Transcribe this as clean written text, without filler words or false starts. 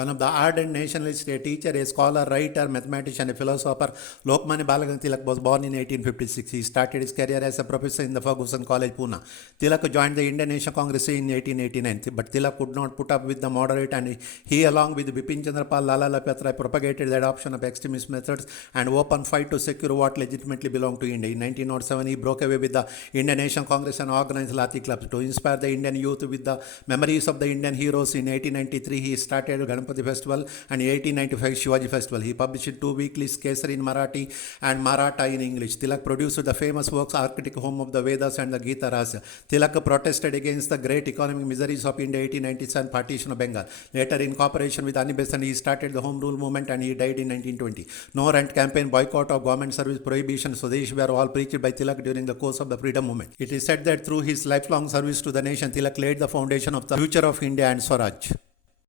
One of the ardent nationalists, a teacher, a scholar, writer, mathematician, a philosopher, Lokmanya Balaganga Tilak was born in 1856. He started his career as a professor in the Ferguson College, Pune. Tilak joined the Indian National Congress in 1889, but Tilak could not put up with the moderate, and he along with Bipin Chandra Pal, Lala Lajpat Rai, propagated the adoption of extremist methods and opened fight to secure what legitimately belonged to India. In 1907, he broke away with the Indian National Congress and organized Lathi clubs to inspire the Indian youth with the memories of the Indian heroes. In 1893, he started Ganpati Festival and 1895 Shivaji Festival. He published two weeklies, Kesari in Marathi and Maratha in English. Tilak produced the famous works Arctic Home of the Vedas and the Gita Rasya. Tilak protested against the great economic miseries of India 1897 partition of Bengal. Later, in cooperation with Annie Besant, he started the Home Rule movement and he died in 1920. No rent campaign, boycott of government service, prohibition, Swadeshi were all preached by Tilak during the course of the freedom movement. It is said that through his lifelong service to the nation, Tilak laid the foundation of the future of India and Swaraj.